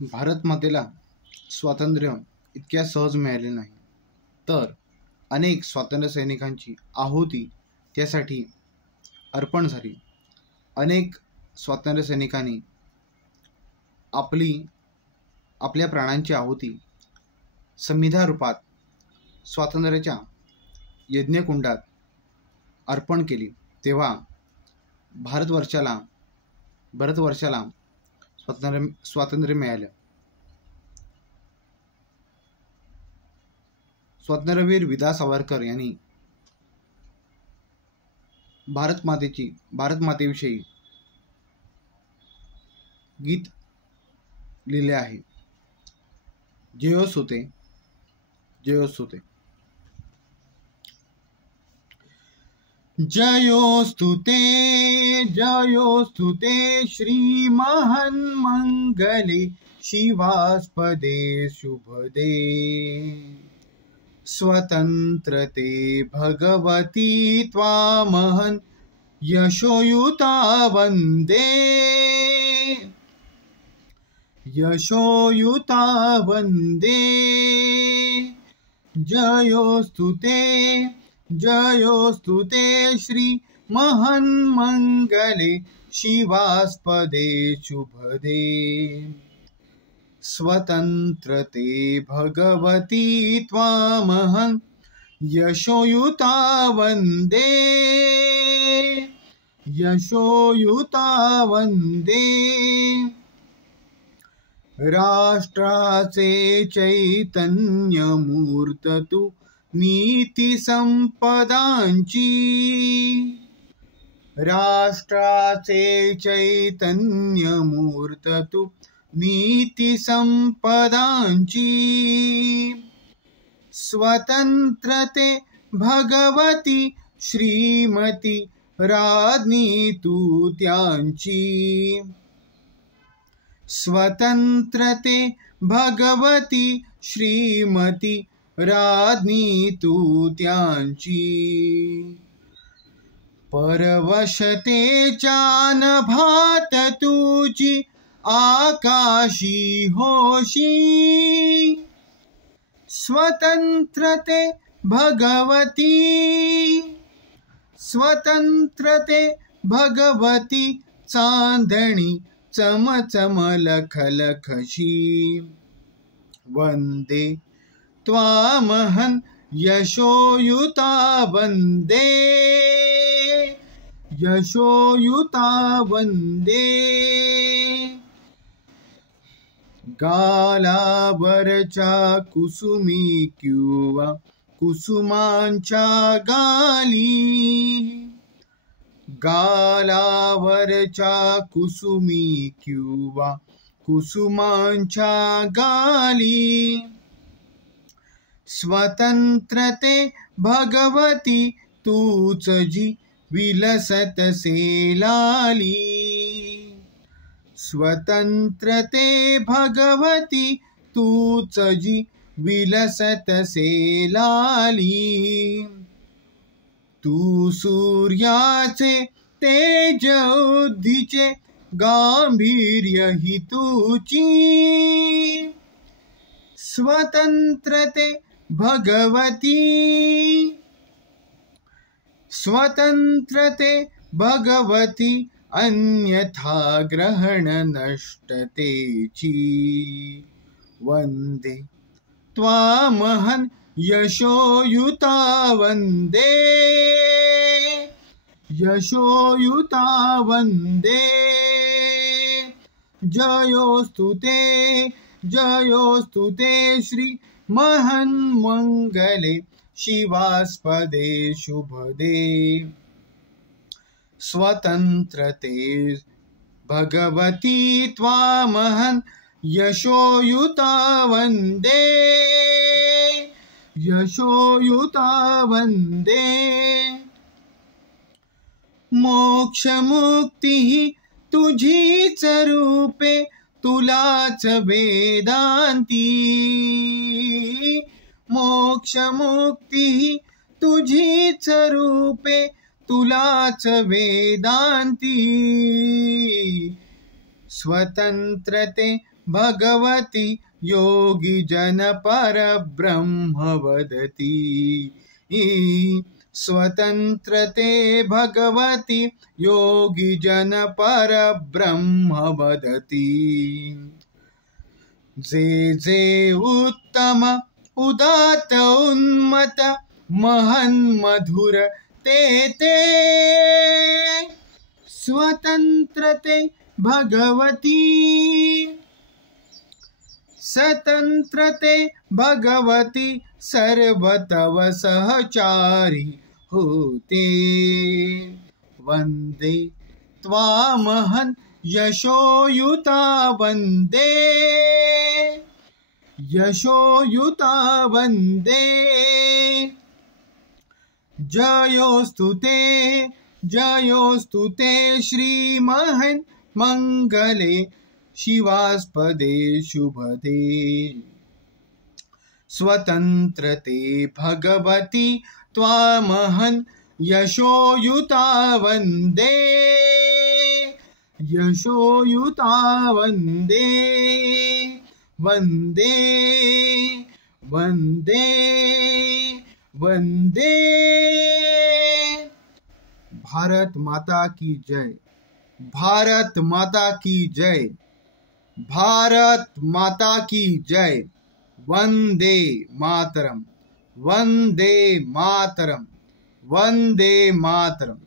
भारत मातेला स्वातंत्र्य इतक्या सहज मिळाले नाही, तर अनेक स्वातंत्र्य सैनिकांची आहुती त्यासाठी अर्पण झाली. अनेक स्वातंत्र्य सैनिकांनी आपल्या प्राणांची आहुती संविधान रूपात स्वातंत्र्याच्या यज्ञकुंडात अर्पण केली. तेव्हा भारतवर्षाला स्वातंत्र्य मिळालं. स्वातंत्र्यवीर विदा सावरकर यांनी भारत मातेविषयी गीत लिहिले आहे. जयोस्तुते जयोस्तुते जयोस्तुते जयोस्तुते श्रीमन्मङ्गले शिवास्पदे शुभदे स्वतन्त्रते भगवती त्वामहं यशोयुता वन्दे यशोयुता वन्दे जयोस्तुते जयोस्तुते श्रीमन्मङ्गले शिवास्पदे शुभदे स्वतन्त्रते भगवती त्वामहं यशोयुता वन्दे यशोयुता वन्दे राष्ट्राचे चैतन्यमूर्त तू नीती संपदांची राष्ट्राचे चैतन्यमूर्त तू नीती संपदांची स्वतंत्रते भगवती श्रीमती राज्ञी तू त्यांची स्वतंत्रते भगवती श्रीमती राज्ञी तू त्यांची परवशतेच्या नभात तुझी आकाशी होशी स्वतंत्रते भगवती स्वतंत्रते भगवती चांदणी चमचमलखलखशी वंदे त्वामहं यशोयुता वन्दे यशोयुता वन्दे गालावरच्या कुसुमी किंवा कुसुमांच्या गाली गालावरच्या कुसुमी किंवा कुसुमांच्या गाली स्वतंत्रते भगवती तूच जी विलसत सेलाली स्वतंत्रते भगवती तूच जी विलसत सेलाली तू सूर्याचे तेज उद्धीचे गांभीर्य ही तुची स्वतंत्रते भगवती स्वतंत्रते भगवती अन्यथा ग्रहण नष्टतेची वंदे त्वामहं यशोयुता वन्दे यशोयुता वन्दे जयोस्तुते जयोस्तुते श्रीमन्मङ्गले शिवास्पदे शुभदे स्वतंत्रते भगवती त्वामहं यशोयुता वन्दे यशोयुता वन्दे मोक्षमुक्तिः तुझीच रूपे तुलाच वेदांती मोक्षमुक्तिः तुझीच रूपे तुलाच वेदांती स्वतंत्रते भगवती योगी जन पर ब्रह्म वदती। स्वतंत्रते भगवती योगी जन पर ब्रह्म वदती। जे जे उत्तम उदात उन्मत महन मधुर ते ते। स्वतंत्रते भगवती स्वतंत्रते भगवती सर्वतव सहचारी होते। वंदे त्वामहं यशोयुता वंदे यशोयुता वंदे। जयोस्तु ते श्रीमहन् मंगले शिवास्पदे शुभदे। स्वतंत्रते भगवती त्वामहं यशोयुता वंदे यशोयुता वंदे। वंदे वंदे वंदे। भारत माता की जय। भारत माता की जय। भारत माता की जय। वंदे मातरम। वंदे मातरम। वंदे मातरम।